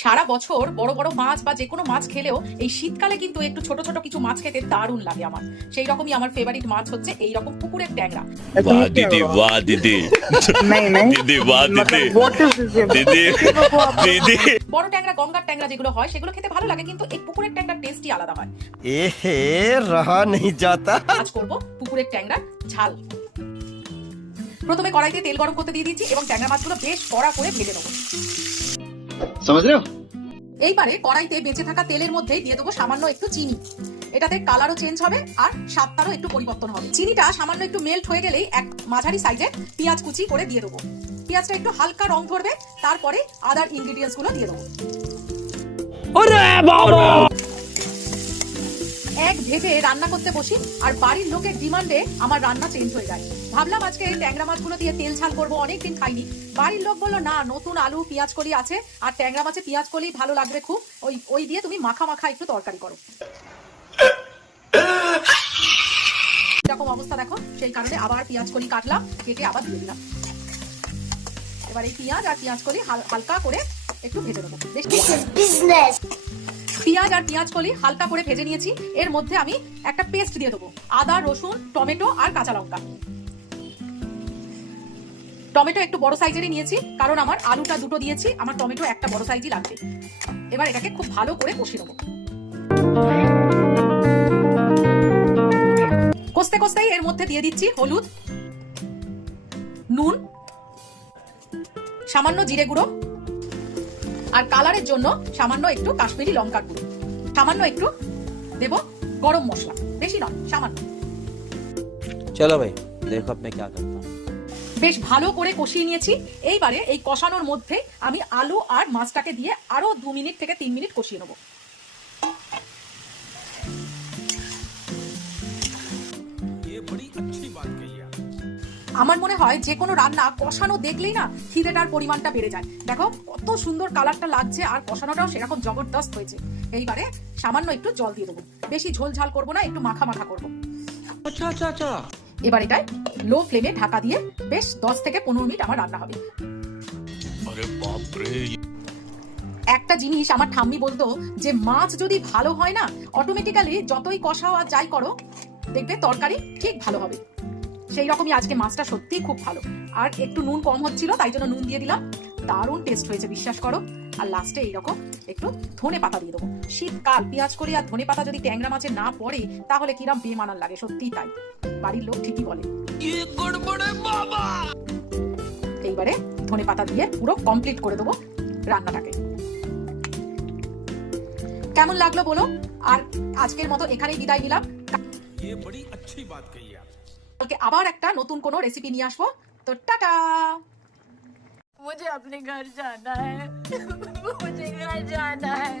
সারা বছর বড় বড় মাছ বা যে কোনো মাছ খেলেও এই শীতকালে কিন্তু একটু ছোট ছোট কিছু মাছ খেতে দারুণ লাগে আমার। সেই রকমই আমার ফেভারিট মাছ হচ্ছে এই রকম পুকুরের ট্যাংরা। वाह दीदी वाह दीदी नहीं नहीं दीदी वाह दीदी मतलब what is this दीदी दीदी বড় ট্যাংরা গঙ্গার ট্যাংরা যেগুলো হয় সেগুলো খেতে ভালো লাগে, কিন্তু এই পুকুরের ট্যাংরার টেস্টই আলাদা হয়। এহে रहा नहीं जाता। আজ করব পুকুরের ট্যাংরা ঝাল। প্রথমে কড়াইতে তেল গরম করতে দিয়ে দিচ্ছি এবং ট্যাংরা মাছগুলো বেশ কড়া করে ভেজে নেবো। समझ रहे हो? এইবারে কড়াইতে বেঁচে থাকা তেলের মধ্যে দিয়ে দেবো সামান্য একটু চিনি। এটাতে কালারও চেঞ্জ হবে আর স্বাদটারও একটু পরিবর্তন হবে। চিনিটা সামান্য একটু মেল্ট হয়ে গেলেই এক মাঝারি সাইজের পেঁয়াজ কুচি করে দিয়ে দেবো। পেঁয়াজটা একটু হালকা রং ধরবে, তারপরে আদার ইনগ্রেডিয়েন্টস গুলো দিয়ে দেবো। এক ভেবে রান্না করতে বসি আর বাড়ির লোকের ডিমান্ডে আমার রান্না চেঞ্জ হয়ে যায়। ভাবলাম আজকে এই ট্যাংরা মাছগুলো দিয়ে তেল ঝাল করবো, অনেকদিন খাইনি। বাড়ির লোক বললো না, নতুন আলু পেঁয়াজ কলি আছে আর ট্যাংরা মাছে পেঁয়াজ কলি ভালো লাগবে খুব, ওই দিয়ে তুমি মাখা মাখা একটু তরকারি করো। এরকম অবস্থা দেখো, সেই কারণে আবার পেঁয়াজ কলি কাটলাম, কেটে আবার দিয়ে দিলাম। এবার এই পেঁয়াজ আর পেঁয়াজ কলি হালকা করে একটু ভেজে দেবো। পেঁয়াজ আর পেঁয়াজ কলি হালকা করে ভেজে নিয়েছি। এর মধ্যে আমি একটা পেস্ট দিয়ে দেবো, আদা রসুন টমেটো আর কাঁচা লঙ্কা। টমেটো একটু বড় সাইজেরই নিয়েছি, কারণ আমার আলুটা দুটো দিয়েছি, আমার টমেটো একটা বড় সাইজই লাগবে। এবার এটাকে খুব ভালো করে কষিয়ে নেবো। কষতে কষতেই এর মধ্যে দিয়ে দিচ্ছি হলুদ, নুন, সামান্য জিরে গুঁড়ো আর কালারের জন্য সামান্য একটু কাশ্মীরি লঙ্কার গুঁড়ো, সামান্য একটু দেব গরম মশলা, বেশি নয় সামান্য। चलो भाई देखो अब मैं क्या करता हूँ। বেশ ভালো করে কষিয়ে নিয়েছি। এইবারে এই কষানোর মধ্যে আমি আলু আর মাছটাকে দিয়ে আরো 2 মিনিট থেকে 3 মিনিট কষিয়ে নেবো। আমার মনে হয় যে কোনো রান্না কষানো দেখলেই না খিদেটার পরিমাণটা বেড়ে যায়। দেখো কত সুন্দর কালারটা লাগছে আর কষানোটাও সেরকম জবরদস্ত হয়েছে। এইবারে সামান্য একটু জল দিয়ে দেবো, বেশি ঝোল ঝাল করবো না, একটু মাখা মাখা করবো। এবার এটাই লো ফ্লেমে ঢাকা দিয়ে বেশ 10 থেকে 15 মিনিট আমার রান্না হবে। अरे बाप रे একটা জিনিস আমার ঠাম্মি বলতো যে মাছ যদি ভালো হয় না, অটোমেটিক্যালি যতই কষাও আর যাই করো দেখবে তরকারি ঠিক ভালো হবে। সেই রকমই আজকে মাছটা সত্যিই খুব ভালো। আর একটু নুন কম হচ্ছিল, তাই জন্য নুন দিয়ে দিলাম। দারুণ টেস্ট হয়েছে বিশ্বাস করো। আর লাস্টে এইরকম একটু ধনে পাতা দিয়ে দেবো। শীতকাল, পেঁয়াজ কলি আর ধনে পাতা যদি ট্যাংরা মাছে না পড়ে তাহলে কিরম বেমানান লাগে, সত্যিই তাই। বাড়ির লোক ঠিকই বলে। এইবারে ধনে পাতা দিয়ে পুরো কমপ্লিট করে দেবো রান্নাটাকে। কেমন লাগলো বলো। আর আজকের মতো এখানেই বিদায় নিলাম। কালকে আবার একটা নতুন কোনো রেসিপি নিয়ে আসবো। তো টাটা। मुझे अपने घर जाना है मुझे घर जाना है।